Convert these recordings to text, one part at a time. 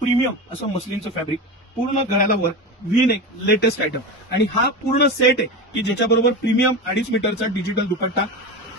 Premium असं मस्लिनचं fabric, पूर्ण गळ्याला work, V neck, latest item. आणि हा पूर्ण सेट आहे की ज्याच्याबरोबर प्रीमियम 2.5 मीटरचा डिजिटल दुपट्टा,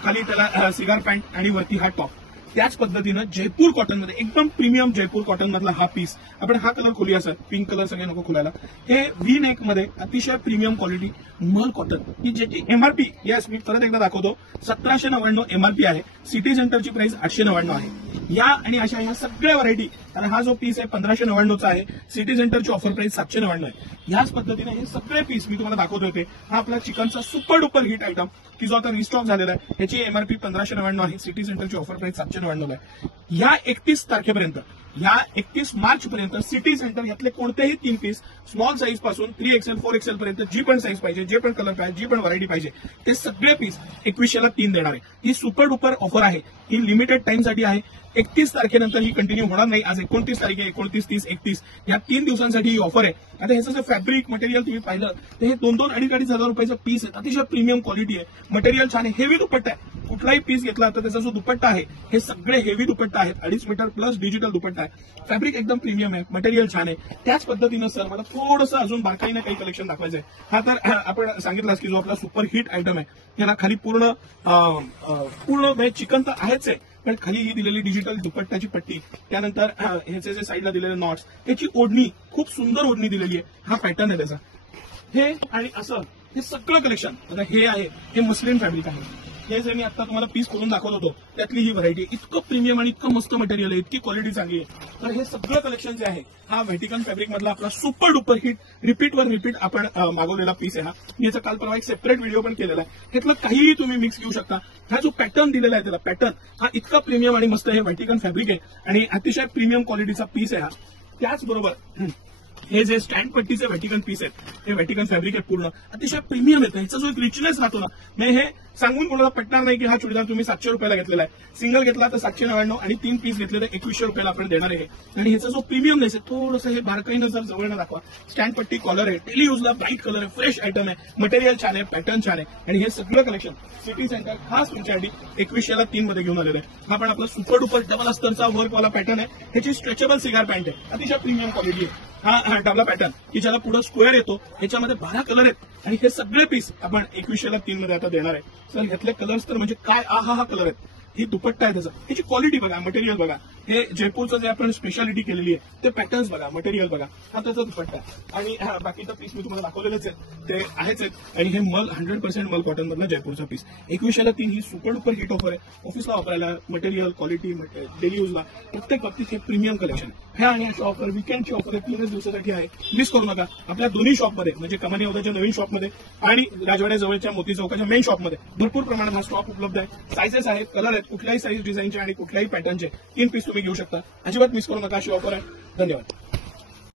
खाली त्याला सिगार पॅन्ट आणि वरती हा टॉप. त्याच पद्धतीनं जयपूर कॉटन मध्ये एकदम प्रीमियम जयपूर कॉटन मधला हा पीस. आपण हा कलर खोलूया सर, पिंक कलर सगळे नको खोलायला. हे व्ही नेक मध्ये अतिशय प्रीमियम क्वालिटी मल कॉटन की ज्याची एमआरपी, यस मी परत एकदा दाखवतो, 1799 एमआरपी आहे. सिटी सेंटरची प्राइस 899 आहे. या आणि अशा या सगळ्या व्हरायटी, आणि हा जो पीस आहे 1599चा आहे, सिटी सेंटरची ऑफर प्राइस 799 आहे. याच पद्धतीने हे सगळे पीस मी तुम्हाला दाखवत होते. हा आपला चिकनचा सुपर डुपर हिट आयटम की जो आता रिस्टॉक झालेला आहे. ह्याची एमआरपी 1599 आहे, सिटी सेंटरची ऑफर प्राइस 799 आहे. या 31 तारखेपर्यंत, या 31 मार्च पर्यंत सिटी सेंटर यातले कोणतेही 3 पीस स्मॉल साईज पासून 3XL 4XL पर्यंत जी पण साईज पाहिजे, जे पण कलर पाहिजे, जी पण व्हरायटी पाहिजे, ते सगळे पीस 2100ला 3 देणार आहे. ही सुपर डुपर ऑफर आहे, ही लिमिटेड टाइमसाठी आहे. 31 तारखेनंतर ही कंटिन्यू होणार नाही. आज 29 तारीख आहे, 29, 30, 31 या 3 दिवसांसाठी ही ऑफर आहे. आता ह्याचं जे फॅब्रिक मटेरियल तुम्ही पाहिलं तर हे 2-2, 2,500 हजार रुपयाचं पीस आहे. अतिशय प्रीमियम क्वालिटी आहे, मटेरियल छान आहे, हेवी दुपट्टा आहे. कुठलाही पीस घेतला तर त्याचा जो दुपट्टा आहे हे सगळे हेवी दुपट्टा आहेत, 2.5 मीटर प्लस डिजिटल दुपट्टा आहे. फॅब्रिक एकदम प्रीमियम आहे, मटेरियल छान आहे. त्याच पद्धतीनं सर मला थोडंसं अजून बारकाईनं काही कलेक्शन दाखवायचं आहे. हा तर आपण सांगितलं की जो आपला सुपर हिट आयटम आहे, याला खाली पूर्ण चिकन तर आहेच आहे, पण खाली ही दिलेली डिजिटल दुपट्ट्याची पट्टी, त्यानंतर ह्याचे जे साईडला दिलेले नॉट्स, त्याची ओढणी खूप सुंदर ओढणी दिलेली आहे. हा पॅटर्न आहे त्याचा. हे आणि असं हे सगळं कलेक्शन आता हे आहे, हे मस्लिन फॅब्रिक आहे. हे जे मी आता तुम्हाला पीस करून दाखवत होतो त्यातली ही व्हरायटी, इतकं प्रीमियम आणि इतकं मस्त मटेरियल आहे, इतकी क्वालिटी चांगली आहे. तर हे सगळं कलेक्शन जे आहे हा व्हॅटिकन फॅब्रिक मधला आपला सुपर डुपर हिट रिपीटवर रिपीट आपण मागवलेला पीस आहे. हा मी याचा काल परवा एक सेपरेट व्हिडिओ पण केलेला आहे. ह्यातलं काहीही तुम्ही मिक्स घेऊ शकता. हा जो पॅटर्न दिलेला आहे त्याला पॅटर्न हा इतका प्रीमियम आणि मस्त हे व्हॅटिकन फॅब्रिक आहे आणि अतिशय प्रीमियम क्वालिटीचा पीस आहे हा. त्याचबरोबर हे जे स्टँड पट्टीचे व्हॅटिकन पीस आहेत, हे व्हॅटिकन फॅब्रिक आहे, पूर्ण अतिशय प्रीमियम येतं. ह्याचा जो एक रिचनेस राहतो ना, मी हे सांगून कोणाला पटणार नाही की हा चुडीदार तुम्ही 700 रुपयाला घेतलेला आहे. सिंगल घेतला तर 799 आणि 3 पीस घेतले तर 2100 रुपयाला आपण देणार आहे. आणि ह्याचा जो प्रीमियमनेस आहे थोडंसं हे बारकाईनं जर जवळनं दाखवा. स्टँड पट्टी कॉलर आहे, डेली यूजला ब्राईट कलर आहे, फ्रेश आयटम आहे, मटेरियल छान आहे, पॅटर्न छान आहे. आणि हे सगळं कलेक्शन सिटी सेंटर खास तुमच्यासाठी 2100ला 3 मध्ये घेऊन आलेलं आहे. हा पण आपला सुपर डुपर डबल अस्तरचा वर्कवाला पॅटर्न आहे. ह्याची स्ट्रेचेबल सिगार पॅन्ट आहे, अतिशय प्रीमियम क्वालिटी आहे. हा डबला पॅटर्न की ज्याला पुढे स्क्वेअर येतो, ह्याच्यामध्ये 12 कलर आहेत आणि हे सगळे पीस आपण 2100ला 3 मध्ये आता देणार आहे. सर ह्यातले कलर्स तर म्हणजे काय, हा कलर आहेत, ही दुपट्टा आहे त्याचा, ह्याची क्वालिटी बघा, मटेरियल बघा. हे जयपूरचं जे आपण स्पेशालिटी केलेली आहे ते पॅटर्न्स बघा, मटेरियल बघा. हा त्याचा दुपट्टा आणि बाकीचा पीस मी तुम्हाला दाखवलेलेच आहे, ते आहेच आहेत. आणि हे 100% मल कॉटन मधला जयपूरचा पीस 2100ला 3 ही सुपर डुपर हिट ऑफर आहे. ऑफिसला वापरायला, मटेरियल क्वालिटी, डेली यूजला प्रत्येक बाबतीत हे प्रीमियम कलेक्शन. ह्या आणि अशा ऑफर विकेंडची ऑफर आहे, 3 दिवसासाठी आहे. मिस करू नका. आपल्या दोन्ही शॉपमध्ये म्हणजे कमानी औद्याच्या नवीन शॉपमध्ये आणि राजवाड्याजवळच्या मोती चौकाच्या मेन शॉपमध्ये भरपूर प्रमाणात हा स्टॉक उपलब्ध आहे. सायझेस आहेत, कलर आहेत, कुठल्याही साईज डिझाईनचे आणि कुठल्याही पॅटर्नचे 3 पीस तुम्ही घेऊ शकता. अजिबात मिस करू नका, अशी ऑफर आहे. धन्यवाद.